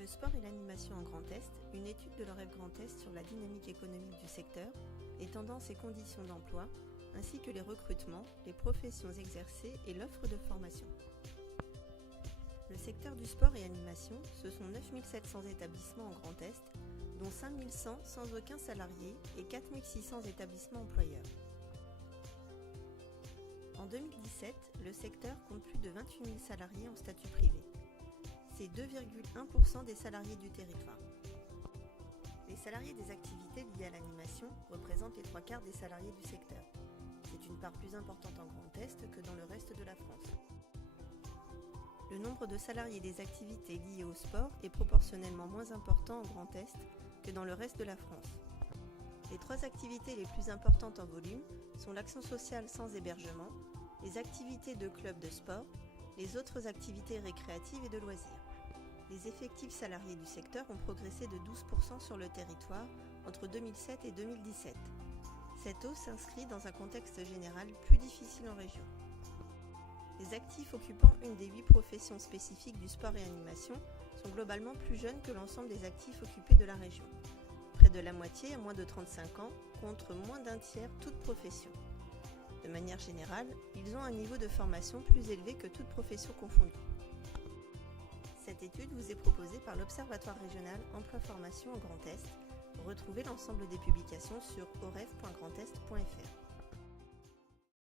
Le sport et l'animation en Grand Est, une étude de l'OREF Grand Est sur la dynamique économique du secteur, les tendances et conditions d'emploi, ainsi que les recrutements, les professions exercées et l'offre de formation. Le secteur du sport et animation, ce sont 9700 établissements en Grand Est, dont 5100 sans aucun salarié et 4600 établissements employeurs. En 2017, le secteur compte plus de 28 000 salariés en statut privé. C'est 2,1% des salariés du territoire. Les salariés des activités liées à l'animation représentent les 3/4 des salariés du secteur. C'est une part plus importante en Grand Est que dans le reste de la France. Le nombre de salariés des activités liées au sport est proportionnellement moins important en Grand Est que dans le reste de la France. Les 3 activités les plus importantes en volume sont l'action sociale sans hébergement, les activités de clubs de sport, les autres activités récréatives et de loisirs. Les effectifs salariés du secteur ont progressé de 12% sur le territoire entre 2007 et 2017. Cette hausse s'inscrit dans un contexte général plus difficile en région. Les actifs occupant une des 8 professions spécifiques du sport et animation sont globalement plus jeunes que l'ensemble des actifs occupés de la région. Près de la moitié a moins de 35 ans, contre moins d'un tiers toutes professions. De manière générale, ils ont un niveau de formation plus élevé que toutes professions confondues. Cette étude vous est proposée par l'Observatoire régional emploi-formation en Grand Est. Retrouvez l'ensemble des publications sur oref.grandest.fr.